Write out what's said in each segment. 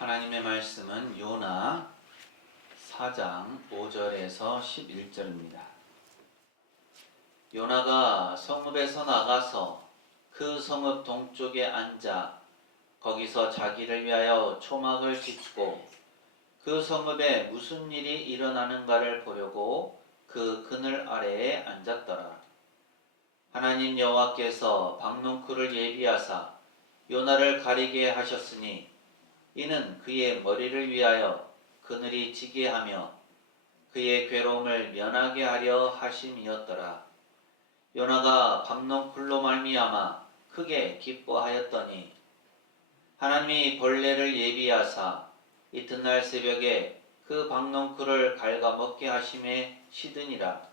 하나님의 말씀은 요나 4장 5절에서 11절입니다. 요나가 성읍에서 나가서 그 성읍 동쪽에 앉아 거기서 자기를 위하여 초막을 짓고 그 성읍에 무슨 일이 일어나는가를 보려고 그 그늘 아래에 앉았더라. 하나님 여호와께서 박농쿨을 예비하사 요나를 가리게 하셨으니 이는 그의 머리를 위하여 그늘이 지게 하며 그의 괴로움을 면하게 하려 하심이었더라. 요나가 박농쿨로 말미암아 크게 기뻐하였더니 하나님이 벌레를 예비하사 이튿날 새벽에 그 박농쿨을 갉아먹게 하심에 시드니라.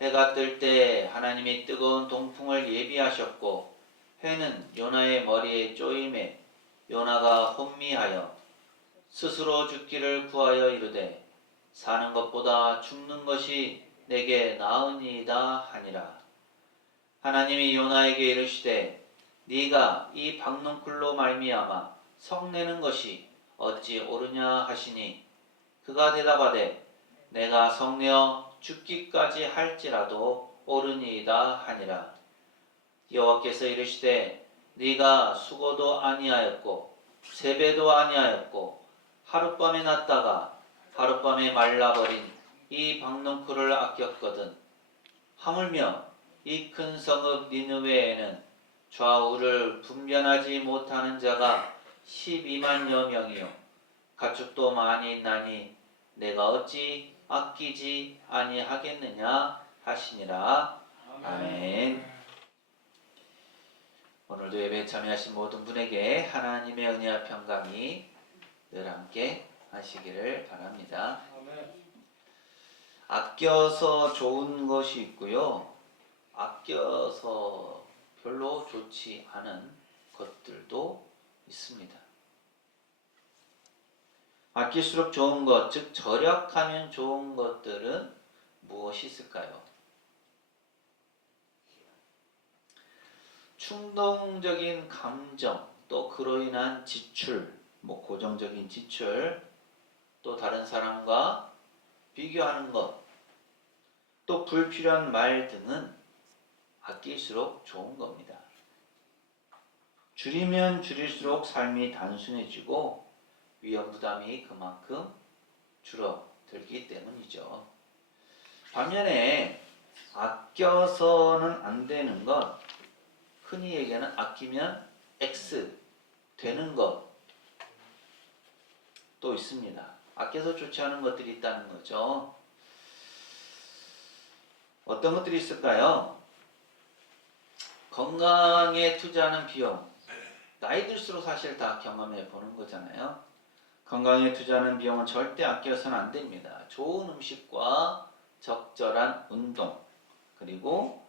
해가 뜰 때 하나님이 뜨거운 동풍을 예비하셨고 해는 요나의 머리에 쪼임에 요나가 혼미하여 스스로 죽기를 구하여 이르되 사는 것보다 죽는 것이 내게 나으니이다 하니라. 하나님이 요나에게 이르시되 네가 이 박농쿨로 말미암아 성내는 것이 어찌 옳으냐 하시니 그가 대답하되 내가 성내어 죽기까지 할지라도 옳으니이다 하니라. 여호와께서 이르시되 네가 수고도 아니하였고 세배도 아니하였고 하룻밤에 났다가 하룻밤에 말라버린 이 박농쿨을 아꼈거든. 하물며 이 큰 성읍 니느웨에는 좌우를 분변하지 못하는 자가 12만여 명이요 가축도 많이 있나니 내가 어찌 아끼지 아니하겠느냐 하시니라. 아멘. 오늘도 예배에 참여하신 모든 분에게 하나님의 은혜와 평강이 늘 함께 하시기를 바랍니다. 아껴서 좋은 것이 있고요. 아껴서 별로 좋지 않은 것들도 있습니다. 아낄수록 좋은 것, 즉 절약하면 좋은 것들은 무엇이 있을까요? 충동적인 감정, 또 그로 인한 지출, 고정적인 지출, 또 다른 사람과 비교하는 것, 또 불필요한 말 등은 아낄수록 좋은 겁니다. 줄이면 줄일수록 삶이 단순해지고 위험 부담이 그만큼 줄어들기 때문이죠. 반면에 아껴서는 안 되는 것, 흔히 얘기하는 아끼면 X 되는 것 또 있습니다. 아껴서 좋지 않은 것들이 있다는 거죠. 어떤 것들이 있을까요? 건강에 투자하는 비용, 나이 들수록 사실 다 경험해 보는 거잖아요. 건강에 투자하는 비용은 절대 아껴서는 안 됩니다. 좋은 음식과 적절한 운동, 그리고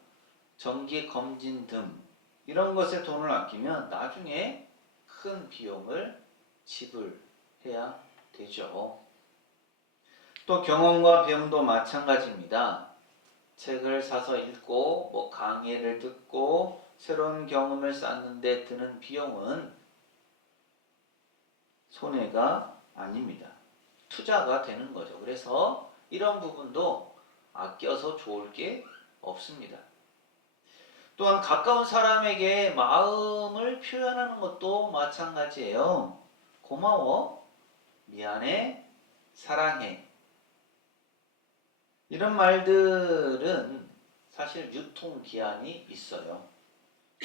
정기 검진 등 이런 것에 돈을 아끼면 나중에 큰 비용을 지불해야 되죠. 또 경험과 비용도 마찬가지입니다. 책을 사서 읽고 강의를 듣고 새로운 경험을 쌓는데 드는 비용은 손해가 아닙니다. 투자가 되는 거죠. 그래서 이런 부분도 아껴서 좋을 게 없습니다. 또한 가까운 사람에게 마음을 표현하는 것도 마찬가지예요. 고마워, 미안해, 사랑해. 이런 말들은 사실 유통기한이 있어요.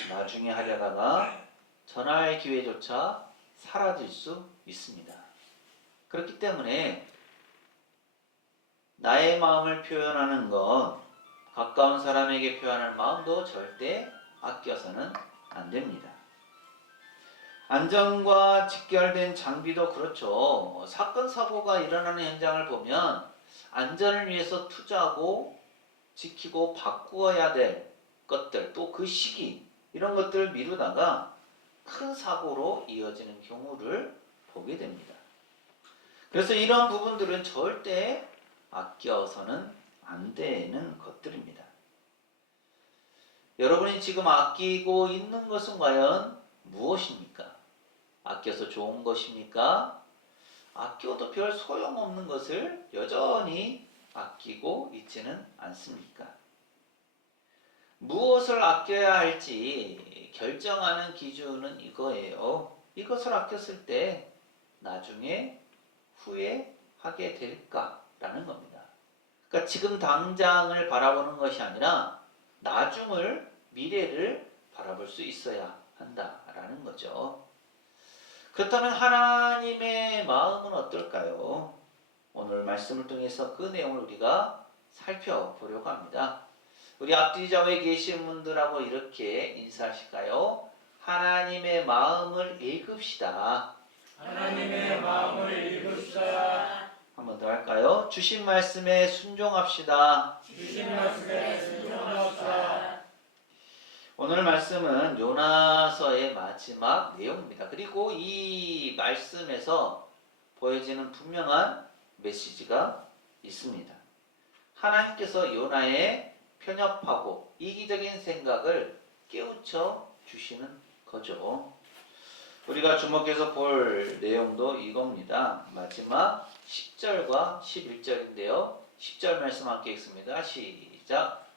나중에 하려다가 전화할 기회조차 사라질 수 있습니다. 그렇기 때문에 나의 마음을 표현하는 것, 가까운 사람에게 표현하는 마음도 절대 아껴서는 안 됩니다. 안전과 직결된 장비도 그렇죠. 사건, 사고가 일어나는 현장을 보면 안전을 위해서 투자하고 지키고 바꾸어야 될 것들, 또 그 시기, 이런 것들을 미루다가 큰 사고로 이어지는 경우를 보게 됩니다. 그래서 이런 부분들은 절대 아껴서는 안 되는 것들입니다. 여러분이 지금 아끼고 있는 것은 과연 무엇입니까? 아껴서 좋은 것입니까? 아껴도 별 소용없는 것을 여전히 아끼고 있지는 않습니까? 무엇을 아껴야 할지 결정하는 기준은 이거예요. 이것을 아꼈을 때 나중에 후회하게 될까라는 겁니다. 그러니까 지금 당장을 바라보는 것이 아니라 나중을, 미래를 바라볼 수 있어야 한다라는 거죠. 그렇다면 하나님의 마음은 어떨까요? 오늘 말씀을 통해서 그 내용을 우리가 살펴보려고 합니다. 우리 앞뒤 좌우에 계신 분들하고 이렇게 인사하실까요? 하나님의 마음을 읽읍시다. 하나님의 마음을 읽읍시다. 한 번 더 할까요? 주신 말씀에 순종합시다. 주신 말씀에 순종합시다. 오늘 말씀은 요나서의 마지막 내용입니다. 그리고 이 말씀에서 보여지는 분명한 메시지가 있습니다. 하나님께서 요나의 편협하고 이기적인 생각을 깨우쳐 주시는 거죠. 우리가 주목해서 볼 내용도 이겁니다. 마지막 10절과 11절인데요. 10절 말씀 함께 읽습니다. 시작.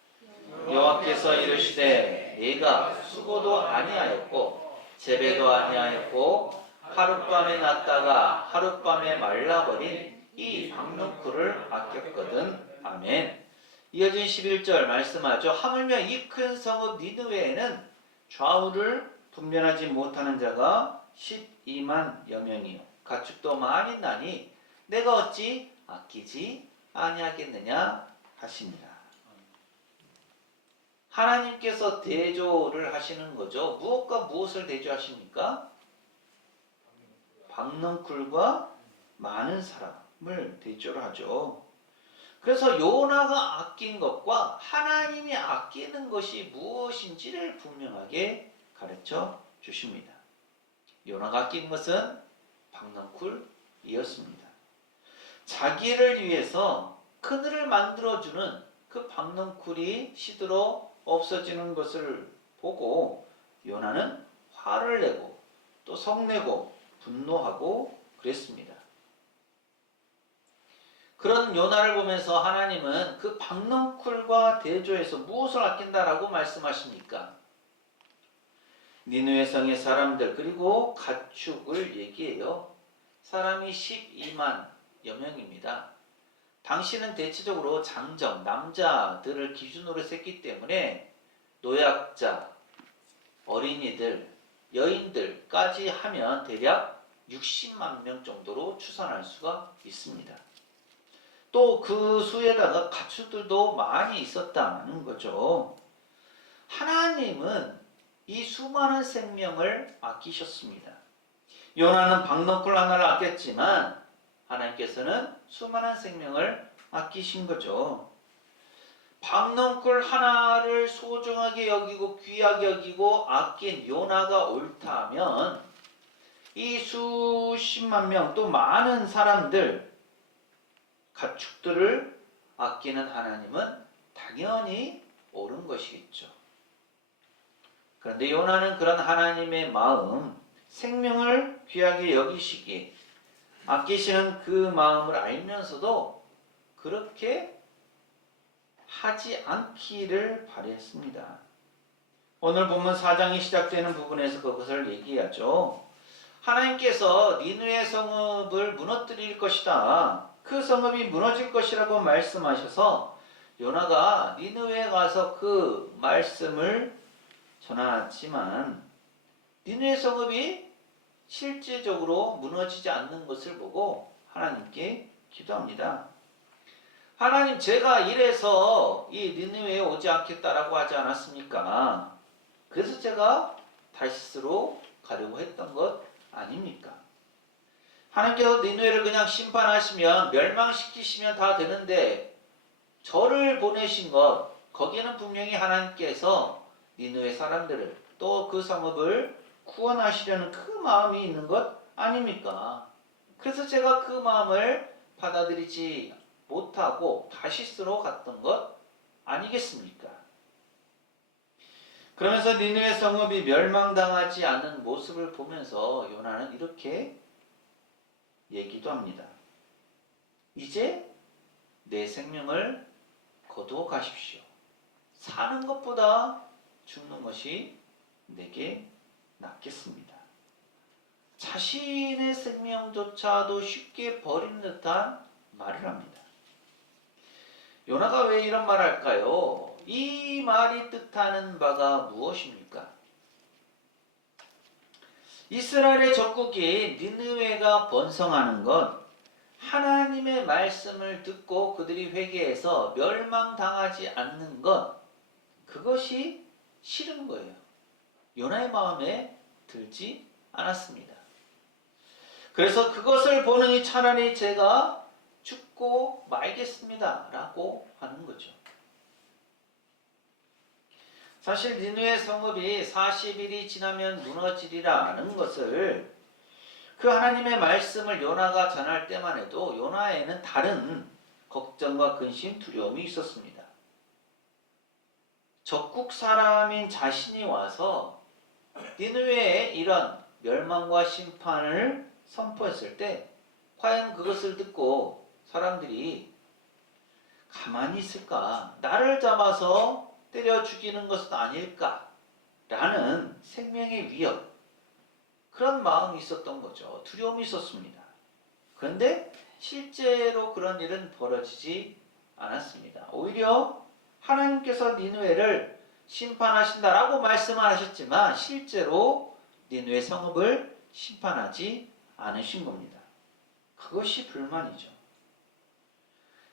여호와께서 이르시되 내가 수고도 아니하였고 재배도 아니하였고 하룻밤에 났다가 하룻밤에 말라버린 이 박농쿨을 아꼈거든. 아멘. 이어진 11절 말씀하죠. 하물며 이 큰 성읍 니느웨에는 좌우를 분별하지 못하는 자가 12만여 명이요 가축도 많이 나니 내가 어찌 아끼지 아니하겠느냐 하시니라. 하나님께서 대조를 하시는 거죠. 무엇과 무엇을 대조하십니까? 박넝쿨과 많은 사람을 대조를 하죠. 그래서 요나가 아낀 것과 하나님이 아끼는 것이 무엇인지를 분명하게 가르쳐 주십니다. 요나가 아낀 것은 박넝쿨이었습니다. 자기를 위해서 그늘을 만들어주는 그 박넝쿨이 시들어 없어지는 것을 보고 요나는 화를 내고 또 성내고 분노하고 그랬습니다. 그런 요나를 보면서 하나님은 그 박넝쿨과 대조해서 무엇을 아낀다라고 말씀하십니까? 니느웨 성의 사람들 그리고 가축을 얘기해요. 사람이 12만여 명입니다. 당시는 대체적으로 장정, 남자들을 기준으로 셌기 때문에 노약자, 어린이들, 여인들까지 하면 대략 60만 명 정도로 추산할 수가 있습니다. 또 그 수에다가 가축들도 많이 있었다는 거죠. 하나님은 이 수많은 생명을 아끼셨습니다. 요나는 박넝쿨 하나를 아꼈지만 하나님께서는 수많은 생명을 아끼신 거죠. 박넝쿨 하나를 소중하게 여기고 귀하게 여기고 아낀 요나가 옳다면 이 수십만 명 또 많은 사람들 가축들을 아끼는 하나님은 당연히 옳은 것이겠죠. 그런데 요나는 그런 하나님의 마음, 생명을 귀하게 여기시기에 아끼시는 그 마음을 알면서도 그렇게 하지 않기를 바랬습니다. 오늘 본문 4장이 시작되는 부분에서 그것을 얘기하죠. 하나님께서 니느웨 성읍을 무너뜨릴 것이다. 그 성읍이 무너질 것이라고 말씀하셔서 요나가 니느웨에 가서 그 말씀을 전하지만 니느웨 성읍이 실제적으로 무너지지 않는 것을 보고 하나님께 기도합니다. 하나님, 제가 이래서 이 니느웨에 오지 않겠다라고 하지 않았습니까? 그래서 제가 다시스로 가려고 했던 것 아닙니까? 하나님께서 니느웨를 그냥 심판하시면 멸망시키시면 다 되는데 저를 보내신 것, 거기에는 분명히 하나님께서 니느웨 사람들을 또 그 성읍을 구원하시려는 그 마음이 있는 것 아닙니까? 그래서 제가 그 마음을 받아들이지 못하고 다시스로 갔던 것 아니겠습니까? 그러면서 니느웨 성읍이 멸망당하지 않는 모습을 보면서 요나는 이렇게 얘기도 합니다. 이제 내 생명을 거두어 가십시오. 사는 것보다 죽는 것이 내게 낫겠습니다. 자신의 생명조차도 쉽게 버리는 듯한 말을 합니다. 요나가 왜 이런 말을 할까요? 이 말이 뜻하는 바가 무엇입니까? 이스라엘의 적국이 니느웨가 번성하는 건 하나님의 말씀을 듣고 그들이 회개해서 멸망당하지 않는 것, 그것이 싫은 거예요. 요나의 마음에 들지 않았습니다. 그래서 그것을 보느니 차라리 제가 죽고 말겠습니다 라고 하는 거죠. 사실 니느웨 성읍이 40일이 지나면 무너지리라는 것을 그 하나님의 말씀을 요나가 전할 때만 해도 요나에는 다른 걱정과 근심, 두려움이 있었습니다. 적국 사람인 자신이 와서 니느웨의 이런 멸망과 심판을 선포했을 때 과연 그것을 듣고 사람들이 가만히 있을까? 나를 잡아서 때려 죽이는 것은 아닐까? 라는 생명의 위협, 그런 마음이 있었던 거죠. 두려움이 있었습니다. 그런데 실제로 그런 일은 벌어지지 않았습니다. 오히려 하나님께서 니느웨를 심판하신다라고 말씀하셨지만 실제로 니느웨 성읍을 심판하지 않으신 겁니다. 그것이 불만이죠.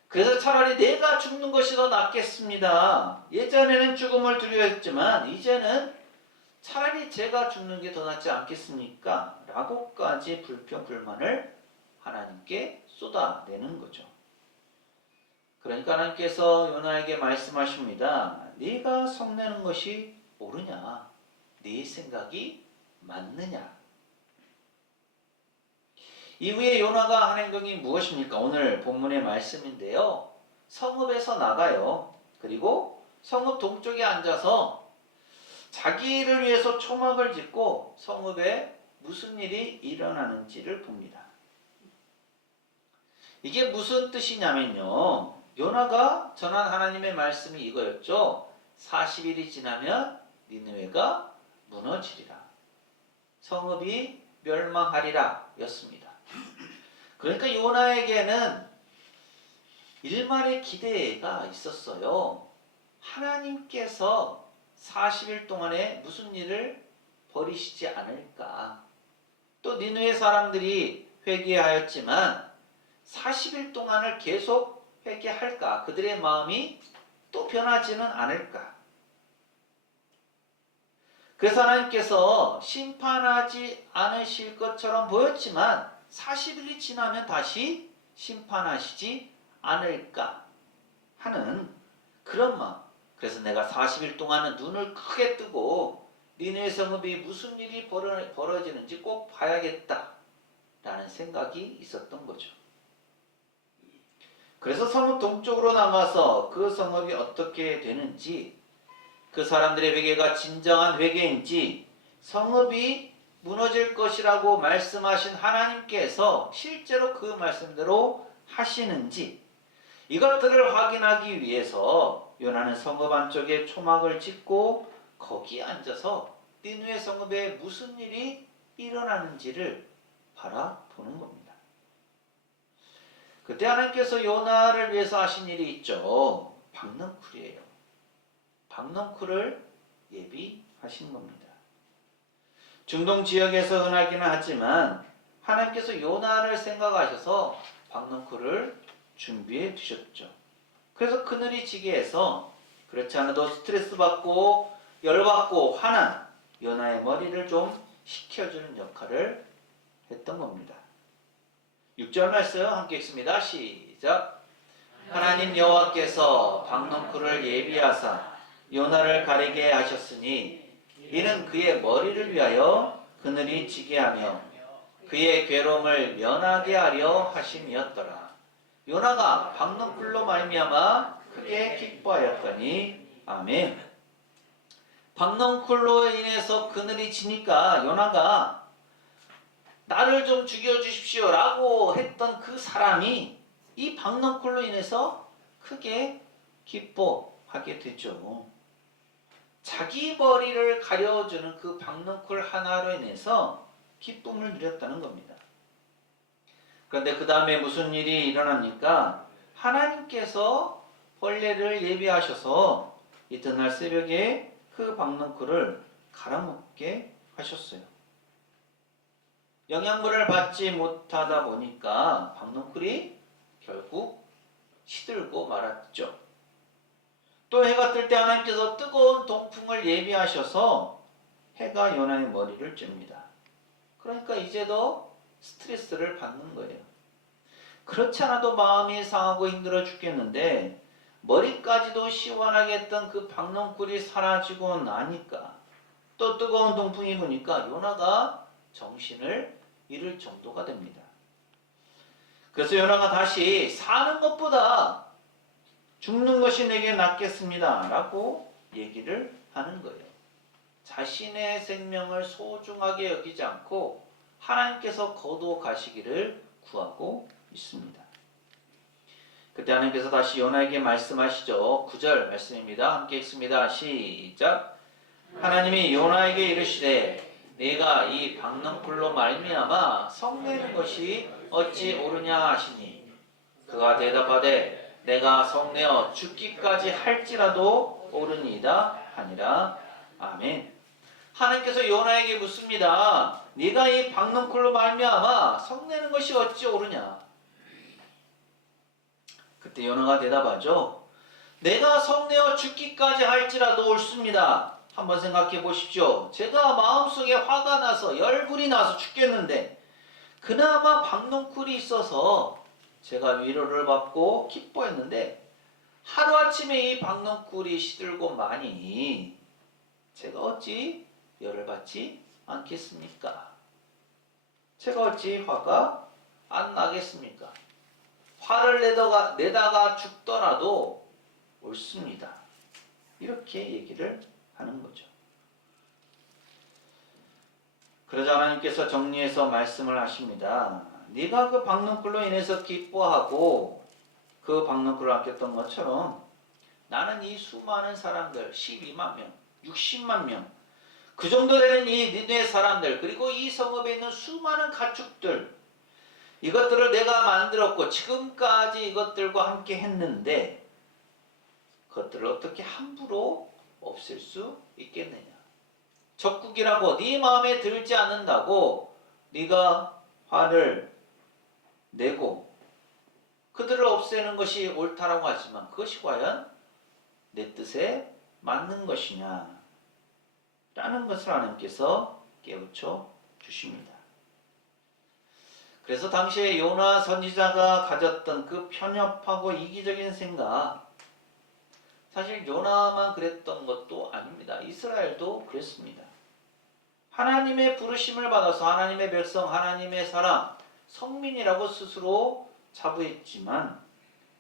그래서 차라리 내가 죽는 것이 더 낫겠습니다. 예전에는 죽음을 두려워했지만 이제는 차라리 제가 죽는 게 더 낫지 않겠습니까? 라고까지 불평불만을 하나님께 쏟아내는 거죠. 그러니까 하나님께서 요나에게 말씀하십니다. 네가 성내는 것이 옳으냐? 네 생각이 맞느냐? 이후에 요나가 한 행동이 무엇입니까? 오늘 본문의 말씀인데요. 성읍에서 나가요. 그리고 성읍 동쪽에 앉아서 자기를 위해서 초막을 짓고 성읍에 무슨 일이 일어나는지를 봅니다. 이게 무슨 뜻이냐면요. 요나가 전한 하나님의 말씀이 이거였죠. 40일이 지나면 니느웨가 무너지리라. 성읍이 멸망하리라 였습니다. 그러니까 요나에게는 일말의 기대가 있었어요. 하나님께서 40일 동안에 무슨 일을 벌이시지 않을까. 또 니느웨 사람들이 회개하였지만 40일 동안을 계속 회개할까. 그들의 마음이 또 변하지는 않을까. 그래서 하나님께서 심판하지 않으실 것처럼 보였지만 40일이 지나면 다시 심판하시지 않을까 하는 그런 마음. 그래서 내가 40일 동안은 눈을 크게 뜨고 니느웨 성읍이 무슨 일이 벌어지는지 꼭 봐야겠다 라는 생각이 있었던 거죠. 그래서 성읍 동쪽으로 나가서 그 성읍이 어떻게 되는지, 그 사람들의 회개가 진정한 회개인지, 성읍이 무너질 것이라고 말씀하신 하나님께서 실제로 그 말씀대로 하시는지, 이것들을 확인하기 위해서 요나는 성읍 안쪽에 초막을 짓고 거기에 앉아서 니느웨 성읍에 무슨 일이 일어나는지를 바라보는 겁니다. 그때 하나님께서 요나를 위해서 하신 일이 있죠. 박넝쿨이에요. 박넝쿨을 예비하신 겁니다. 중동 지역에서 흔하기는 하지만 하나님께서 요나를 생각하셔서 박넝쿨을 준비해 두셨죠. 그래서 그늘이 지게 해서 그렇지 않아도 스트레스 받고 열받고 화난 요나의 머리를 좀 식혀주는 역할을 했던 겁니다. 6절 말씀 함께 읽습니다. 시작. 하나님 여호와께서 박넝쿨을 예비하사 요나를 가리게 하셨으니 이는 그의 머리를 위하여 그늘이 지게 하며 그의 괴로움을 면하게 하려 하심이었더라. 요나가 박넝쿨로 말미암아 크게 기뻐하였더니 아멘. 박넝쿨로 인해서 그늘이 지니까 요나가 나를 좀 죽여주십시오 라고 했던 그 사람이 이 박넝쿨로 인해서 크게 기뻐하게 되죠. 자기 머리를 가려주는 그 박넝쿨 하나로 인해서 기쁨을 누렸다는 겁니다. 그런데 그 다음에 무슨 일이 일어납니까? 하나님께서 벌레를 예비하셔서 이튿날 새벽에 그 박넝쿨을 갈아먹게 하셨어요. 영양분을 받지 못하다 보니까 박넝쿨이 결국 시들고 말았죠. 또 해가 뜰 때 하나님께서 뜨거운 동풍을 예비하셔서 해가 요나의 머리를 쬐입니다. 그러니까 이제 더 스트레스를 받는 거예요. 그렇지 않아도 마음이 상하고 힘들어 죽겠는데 머리까지도 시원하게 했던 그 박넝쿨이 사라지고 나니까 또 뜨거운 동풍이 부니까 요나가 정신을 잃을 정도가 됩니다. 그래서 요나가 다시 사는 것보다 죽는 것이 내게 낫겠습니다 라고 얘기를 하는 거예요. 자신의 생명을 소중하게 여기지 않고 하나님께서 거둬 가시기를 구하고 있습니다. 그때 하나님께서 다시 요나에게 말씀하시죠. 9절 말씀입니다. 함께 읽습니다. 시작. 하나님이 요나에게 이르시되 네가 이 박넝쿨로 말미암아 성내는 것이 어찌 옳으냐 하시니 그가 대답하되 내가 성내어 죽기까지 할지라도 옳으니이다 하니라. 아멘. 하나님께서 요나에게 묻습니다. 네가 이 박넝쿨로 말미암아 성내는 것이 어찌 옳으냐. 그때 요나가 대답하죠. 내가 성내어 죽기까지 할지라도 옳습니다. 한번 생각해 보십시오. 제가 마음속에 화가 나서 열불이 나서 죽겠는데 그나마 박넝쿨이 있어서 제가 위로를 받고 기뻐했는데 하루아침에 이 박넝쿨이 시들고 마니 제가 어찌 열을 받지 않겠습니까? 제가 어찌 화가 안 나겠습니까? 화를 내다가 죽더라도 옳습니다. 이렇게 얘기를 하는 거죠. 그러자 하나님께서 정리해서 말씀을 하십니다. 네가 그 박넝쿨로 인해서 기뻐하고 그 박넝쿨을 아꼈던 것처럼 나는 이 수많은 사람들 12만 명, 60만 명, 그 정도 되는 이 니네 사람들 그리고 이 성읍에 있는 수많은 가축들 이것들을 내가 만들었고 지금까지 이것들과 함께 했는데 그것들을 어떻게 함부로 없앨 수 있겠느냐. 적국이라고 네 마음에 들지 않는다고 네가 화를 내고 그들을 없애는 것이 옳다라고 하지만 그것이 과연 내 뜻에 맞는 것이냐 라는 것을 하나님께서 깨우쳐 주십니다. 그래서 당시에 요나 선지자가 가졌던 그 편협하고 이기적인 생각, 사실 요나만 그랬던 것도 아닙니다. 이스라엘도 그랬습니다. 하나님의 부르심을 받아서 하나님의 백성, 하나님의 사람, 성민이라고 스스로 자부했지만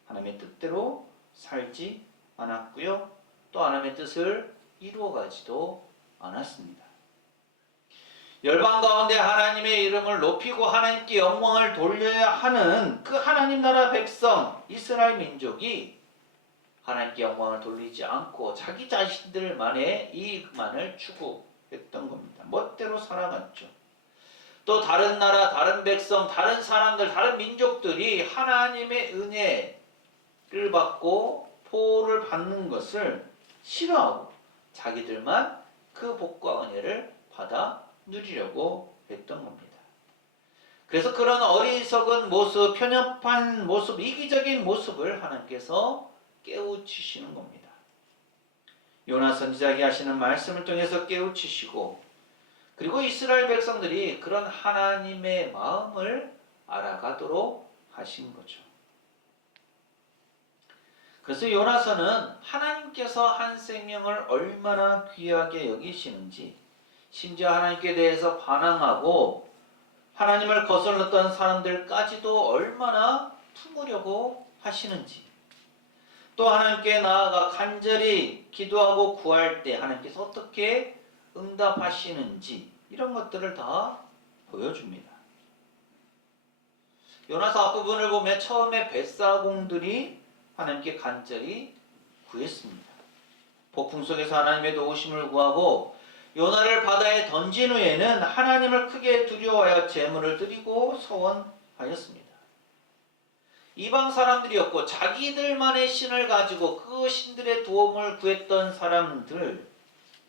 하나님의 뜻대로 살지 않았고요. 또 하나님의 뜻을 이루어가지도 않았습니다. 열방 가운데 하나님의 이름을 높이고 하나님께 영광을 돌려야 하는 그 하나님 나라 백성 이스라엘 민족이 하나님께 영광을 돌리지 않고 자기 자신들만의 이익만을 추구했던 겁니다. 멋대로 살아갔죠. 또 다른 나라, 다른 백성, 다른 사람들, 다른 민족들이 하나님의 은혜를 받고 보호를 받는 것을 싫어하고 자기들만 그 복과 은혜를 받아 누리려고 했던 겁니다. 그래서 그런 어리석은 모습, 편협한 모습, 이기적인 모습을 하나님께서 깨우치시는 겁니다. 요나 선지자에게 하시는 말씀을 통해서 깨우치시고 그리고 이스라엘 백성들이 그런 하나님의 마음을 알아가도록 하신 거죠. 그래서 요나서는 하나님께서 한 생명을 얼마나 귀하게 여기시는지 심지어 하나님께 대해서 반항하고 하나님을 거슬렀던 사람들까지도 얼마나 품으려고 하시는지 또 하나님께 나아가 간절히 기도하고 구할 때 하나님께서 어떻게 응답하시는지 이런 것들을 다 보여줍니다. 요나서 앞부분을 보면 처음에 뱃사공들이 하나님께 간절히 구했습니다. 폭풍 속에서 하나님의 도우심을 구하고 요나를 바다에 던진 후에는 하나님을 크게 두려워하여 제물을 드리고 서원하였습니다. 이방 사람들이었고 자기들만의 신을 가지고 그 신들의 도움을 구했던 사람들,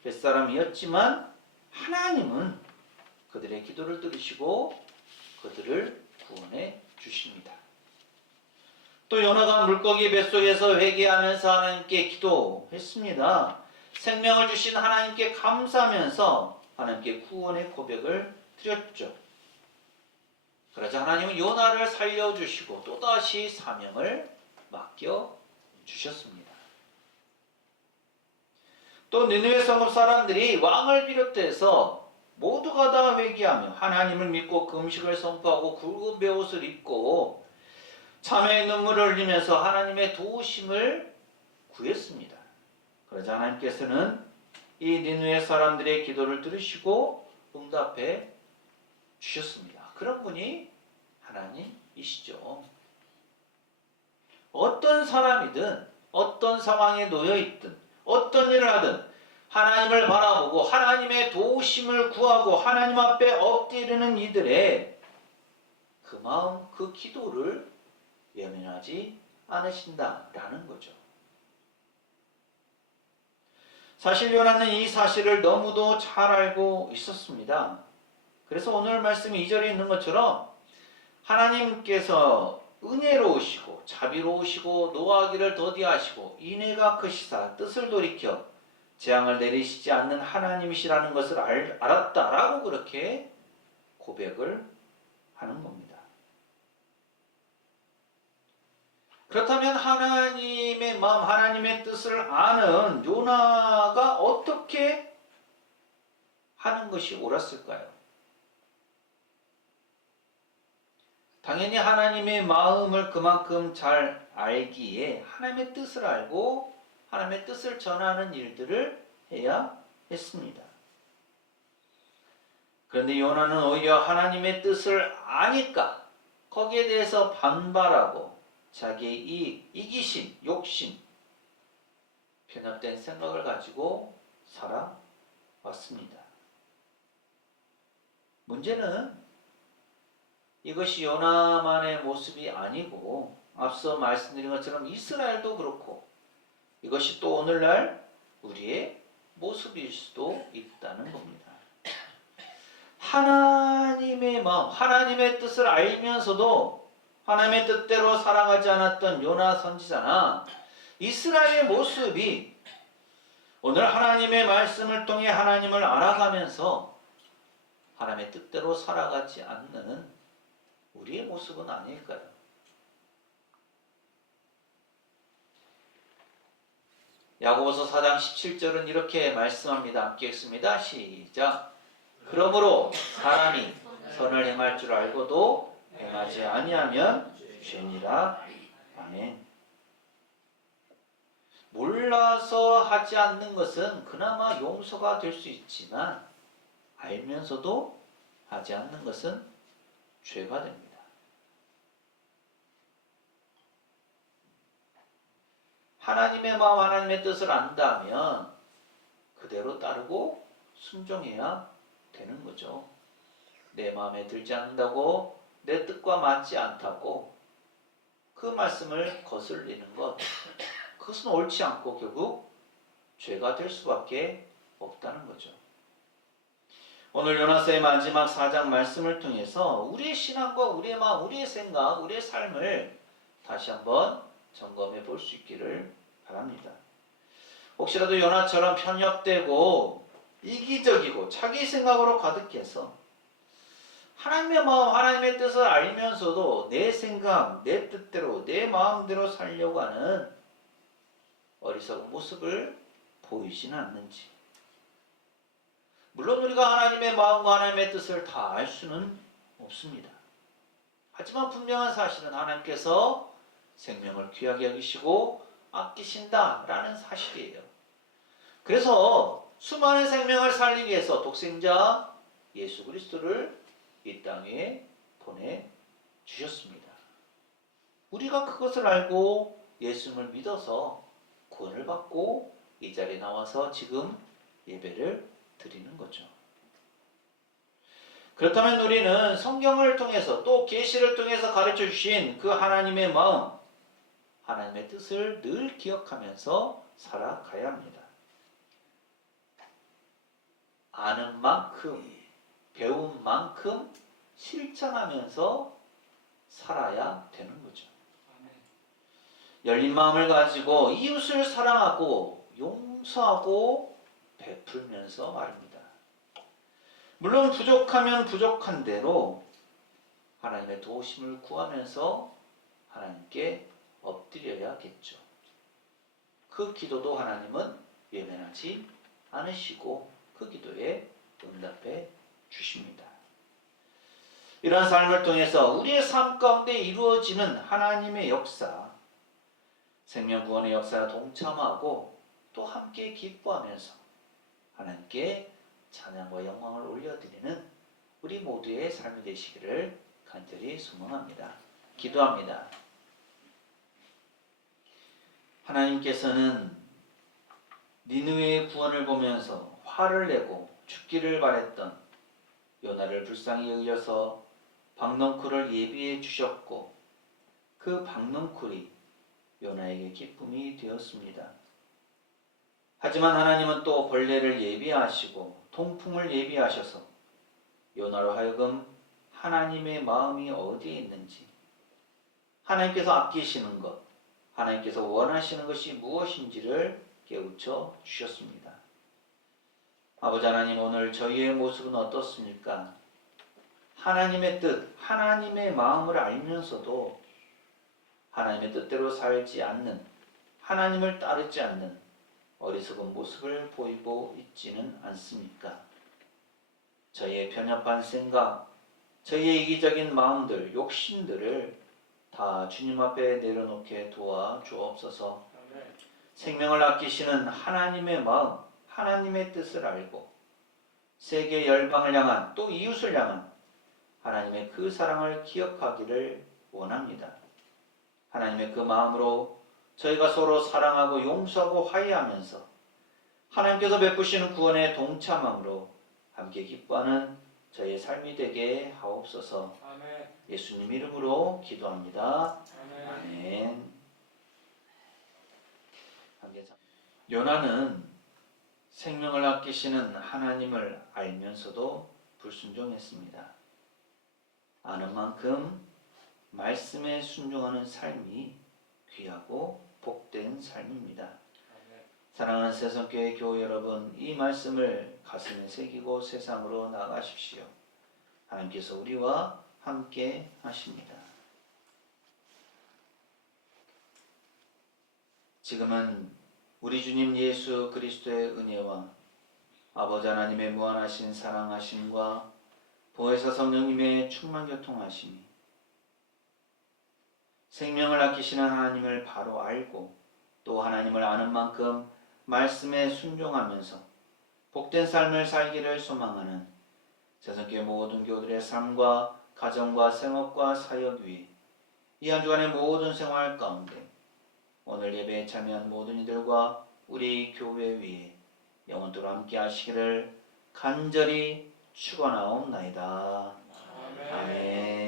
뱃사람이었지만 하나님은 그들의 기도를 들으시고 그들을 구원해 주십니다. 또 요나가 물고기 뱃속에서 회개하면서 하나님께 기도했습니다. 생명을 주신 하나님께 감사하면서 하나님께 구원의 고백을 드렸죠. 그러자 하나님은 요나를 살려주시고 또다시 사명을 맡겨주셨습니다. 또 니느웨 성읍 사람들이 왕을 비롯해서 모두가 다 회개하며 하나님을 믿고 금식을 선포하고 굵은 베옷을 입고 참회의 눈물을 흘리면서 하나님의 도우심을 구했습니다. 그러자 하나님께서는 이 니느웨 사람들의 기도를 들으시고 응답해 주셨습니다. 그런 분이 하나님이시죠. 어떤 사람이든 어떤 상황에 놓여 있든 어떤 일을 하든 하나님을 바라보고 하나님의 도우심을 구하고 하나님 앞에 엎드리는 이들의 그 마음, 그 기도를 외면하지 않으신다라는 거죠. 사실 요나는 이 사실을 너무도 잘 알고 있었습니다. 그래서 오늘 말씀 2절에 있는 것처럼 하나님께서 은혜로우시고 자비로우시고 노하기를 더디하시고 인애가 크시사 뜻을 돌이켜 재앙을 내리시지 않는 하나님이시라는 것을 알았다라고 그렇게 고백을 하는 겁니다. 그렇다면 하나님의 마음, 하나님의 뜻을 아는 요나가 어떻게 하는 것이 옳았을까요? 당연히 하나님의 마음을 그만큼 잘 알기에 하나님의 뜻을 알고 하나님의 뜻을 전하는 일들을 해야 했습니다. 그런데 요나는 오히려 하나님의 뜻을 아니까 거기에 대해서 반발하고 자기의 이기심, 욕심, 편협된 생각을 가지고 살아왔습니다. 문제는 이것이 요나만의 모습이 아니고 앞서 말씀드린 것처럼 이스라엘도 그렇고 이것이 또 오늘날 우리의 모습일 수도 있다는 겁니다. 하나님의 마음, 하나님의 뜻을 알면서도 하나님의 뜻대로 살아가지 않았던 요나 선지자나 이스라엘의 모습이 오늘 하나님의 말씀을 통해 하나님을 알아가면서 하나님의 뜻대로 살아가지 않는 우리의 모습은 아닐까요? 야고보서 4장 17절은 이렇게 말씀합니다. 함께 읽습니다. 시작. 그러므로 사람이 선을 행할 줄 알고도 행하지 아니하면 죄니라. 아멘. 몰라서 하지 않는 것은 그나마 용서가 될 수 있지만 알면서도 하지 않는 것은 죄가 됩니다. 하나님의 마음, 하나님의 뜻을 안다면 그대로 따르고 순종해야 되는 거죠. 내 마음에 들지 않는다고, 내 뜻과 맞지 않다고 그 말씀을 거슬리는 것, 그것은 옳지 않고 결국 죄가 될 수밖에 없다는 거죠. 오늘 요나서의 마지막 4장 말씀을 통해서 우리의 신앙과 우리의 마음, 우리의 생각, 우리의 삶을 다시 한번 점검해 볼 수 있기를 바랍니다. 혹시라도 요나처럼 편협되고 이기적이고 자기 생각으로 가득해서 하나님의 마음, 하나님의 뜻을 알면서도 내 생각, 내 뜻대로, 내 마음대로 살려고 하는 어리석은 모습을 보이지는 않는지. 물론 우리가 하나님의 마음과 하나님의 뜻을 다 알 수는 없습니다. 하지만 분명한 사실은 하나님께서 생명을 귀하게 여기시고 아끼신다라는 사실이에요. 그래서 수많은 생명을 살리기 위해서 독생자 예수 그리스도를 이 땅에 보내주셨습니다. 우리가 그것을 알고 예수님을 믿어서 구원을 받고 이 자리에 나와서 지금 예배를 드리는 거죠. 그렇다면 우리는 성경을 통해서 또 계시를 통해서 가르쳐 주신 그 하나님의 마음, 하나님의 뜻을 늘 기억하면서 살아가야 합니다. 아는 만큼, 배운 만큼 실천하면서 살아야 되는 거죠. 열린 마음을 가지고 이웃을 사랑하고 용서하고 베풀면서 말입니다. 물론 부족하면 부족한 대로 하나님의 도우심을 구하면서 하나님께 엎드려야겠죠. 그 기도도 하나님은 외면하지 않으시고 그 기도에 응답해 주십니다. 이러한 삶을 통해서 우리의 삶 가운데 이루어지는 하나님의 역사, 생명 구원의 역사에 동참하고 또 함께 기뻐하면서 하나님께 찬양과 영광을 올려드리는 우리 모두의 삶이 되시기를 간절히 소망합니다. 기도합니다. 하나님께서는 니느웨의 구원을 보면서 화를 내고 죽기를 바랬던 요나를 불쌍히 여기셔서 박넝쿨을 예비해 주셨고 그 박넝쿨이 요나에게 기쁨이 되었습니다. 하지만 하나님은 또 벌레를 예비하시고 통풍을 예비하셔서 요나로 하여금 하나님의 마음이 어디에 있는지, 하나님께서 아끼시는 것, 하나님께서 원하시는 것이 무엇인지를 깨우쳐 주셨습니다. 아버지 하나님, 오늘 저희의 모습은 어떻습니까? 하나님의 뜻, 하나님의 마음을 알면서도 하나님의 뜻대로 살지 않는, 하나님을 따르지 않는 어리석은 모습을 보이고 있지는 않습니까? 저희의 편협한 생각, 저희의 이기적인 마음들, 욕심들을 다 주님 앞에 내려놓게 도와주옵소서. 생명을 아끼시는 하나님의 마음, 하나님의 뜻을 알고 세계 열방을 향한 또 이웃을 향한 하나님의 그 사랑을 기억하기를 원합니다. 하나님의 그 마음으로 저희가 서로 사랑하고 용서하고 화해하면서 하나님께서 베푸시는 구원에 동참함으로 함께 기뻐하는 저희의 삶이 되게 하옵소서. 아멘. 예수님 이름으로 기도합니다. 아멘. 아멘. 요나는 생명을 아끼시는 하나님을 알면서도 불순종했습니다. 아는 만큼 말씀에 순종하는 삶이 귀하고 복된 삶입니다. 사랑하는 새성교회 교우 여러분, 이 말씀을 가슴에 새기고 세상으로 나가십시오. 하나님께서 우리와 함께 하십니다. 지금은 우리 주님 예수 그리스도의 은혜와 아버지 하나님의 무한하신 사랑하심과 보혜사 성령님의 충만 교통하심이 생명을 아끼시는 하나님을 바로 알고 또 하나님을 아는 만큼 말씀에 순종하면서 복된 삶을 살기를 소망하는 새성교회 모든 교우들의 삶과 가정과 생업과 사역 위에 이 한 주간의 모든 생활 가운데 오늘 예배에 참여한 모든 이들과 우리 교회 위에 영원토록 함께 하시기를 간절히 축원하옵나이다. 아멘.